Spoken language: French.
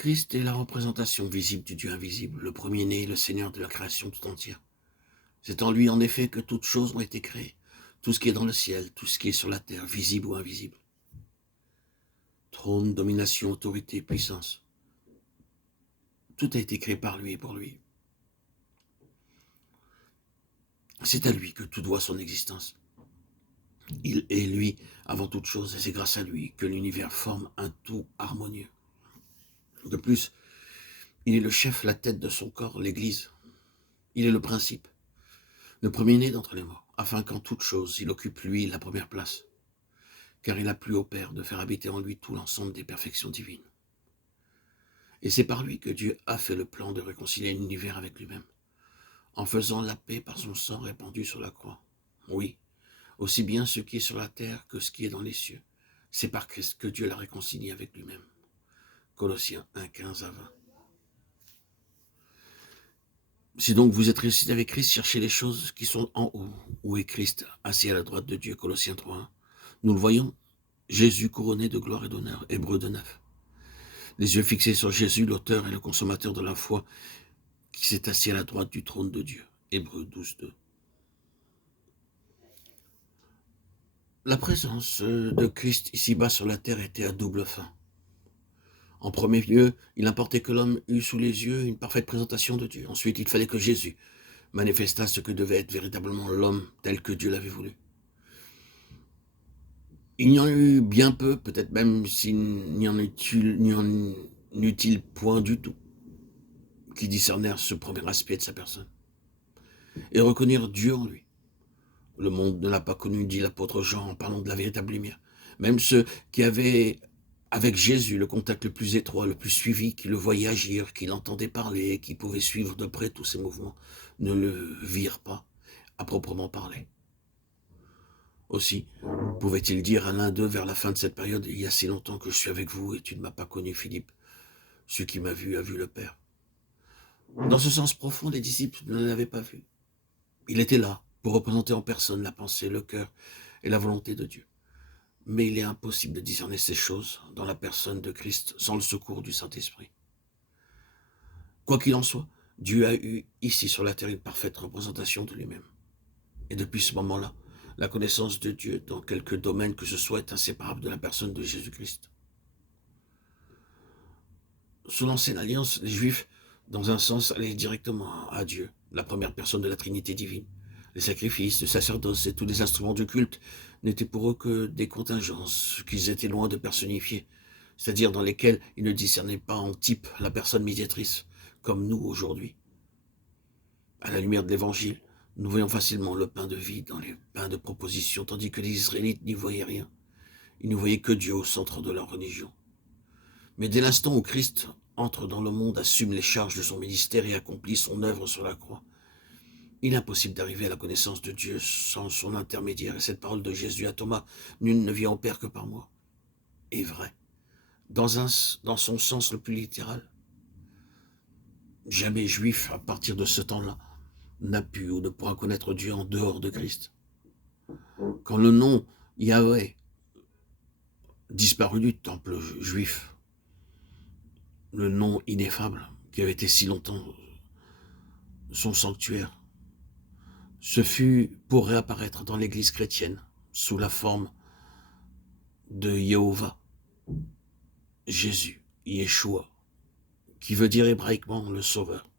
Christ est la représentation visible du Dieu invisible, le premier-né, le Seigneur de la création tout entière. C'est en lui, en effet, que toutes choses ont été créées, tout ce qui est dans le ciel, tout ce qui est sur la terre, visible ou invisible. Trône, domination, autorité, puissance. Tout a été créé par lui et pour lui. C'est à lui que tout doit son existence. Il est lui avant toute chose, et c'est grâce à lui que l'univers forme un tout harmonieux. De plus, il est le chef, la tête de son corps, l'Église. Il est le principe, le premier-né d'entre les morts, afin qu'en toute chose, il occupe, lui, la première place, car il a plu au Père de faire habiter en lui tout l'ensemble des perfections divines. Et c'est par lui que Dieu a fait le plan de réconcilier l'univers avec lui-même, en faisant la paix par son sang répandu sur la croix. Oui, aussi bien ce qui est sur la terre que ce qui est dans les cieux. C'est par Christ que Dieu l'a réconcilié avec lui-même. Colossiens 1, 15 à 20. Si donc vous êtes ressuscité avec Christ, cherchez les choses qui sont en haut, où est Christ, assis à la droite de Dieu. Colossiens 3, 1. Nous le voyons, Jésus couronné de gloire et d'honneur. Hébreux 2, 9. Les yeux fixés sur Jésus, l'auteur et le consommateur de la foi, qui s'est assis à la droite du trône de Dieu. Hébreux 12, 2. La présence de Christ ici-bas sur la terre était à double fin. En premier lieu, il importait que l'homme eût sous les yeux une parfaite présentation de Dieu. Ensuite, il fallait que Jésus manifestât ce que devait être véritablement l'homme tel que Dieu l'avait voulu. Il n'y en eut bien peu, peut-être même s'il n'y en eut-il point du tout, qui discernèrent ce premier aspect de sa personne et reconnurent Dieu en lui. Le monde ne l'a pas connu, dit l'apôtre Jean en parlant de la véritable lumière. Même ceux qui avaient avec Jésus le contact le plus étroit, le plus suivi, qui le voyaient agir, qui l'entendaient parler, qui pouvaient suivre de près tous ses mouvements, ne le virent pas, à proprement parler. Aussi, pouvait-il dire à l'un d'eux vers la fin de cette période, « Il y a si longtemps que je suis avec vous et tu ne m'as pas connu, Philippe. Celui qui m'a vu a vu le Père. » Dans ce sens profond, les disciples ne l'avaient pas vu. Il était là pour représenter en personne la pensée, le cœur et la volonté de Dieu. Mais il est impossible de discerner ces choses dans la personne de Christ sans le secours du Saint-Esprit. Quoi qu'il en soit, Dieu a eu ici sur la terre une parfaite représentation de lui-même. Et depuis ce moment-là, la connaissance de Dieu dans quelque domaine que ce soit est inséparable de la personne de Jésus-Christ. Sous l'ancienne alliance, les Juifs, dans un sens, allaient directement à Dieu, la première personne de la Trinité divine. Les sacrifices, le sacerdoce et tous les instruments du culte n'étaient pour eux que des contingences qu'ils étaient loin de personnifier, c'est-à-dire dans lesquelles ils ne discernaient pas en type la personne médiatrice, comme nous aujourd'hui. À la lumière de l'Évangile, nous voyons facilement le pain de vie dans les pains de proposition, tandis que les Israélites n'y voyaient rien. Ils ne voyaient que Dieu au centre de leur religion. Mais dès l'instant où Christ entre dans le monde, assume les charges de son ministère et accomplit son œuvre sur la croix, il est impossible d'arriver à la connaissance de Dieu sans son intermédiaire. Et cette parole de Jésus à Thomas, « Nul ne vient au Père que par moi », est vraie. Dans son sens le plus littéral, jamais juif, à partir de ce temps-là, n'a pu ou ne pourra connaître Dieu en dehors de Christ. Quand le nom Yahweh disparut du temple juif, le nom ineffable qui avait été si longtemps son sanctuaire, ce fut pour réapparaître dans l'église chrétienne sous la forme de Yehovah, Jésus, Yeshua, qui veut dire hébraïquement le Sauveur.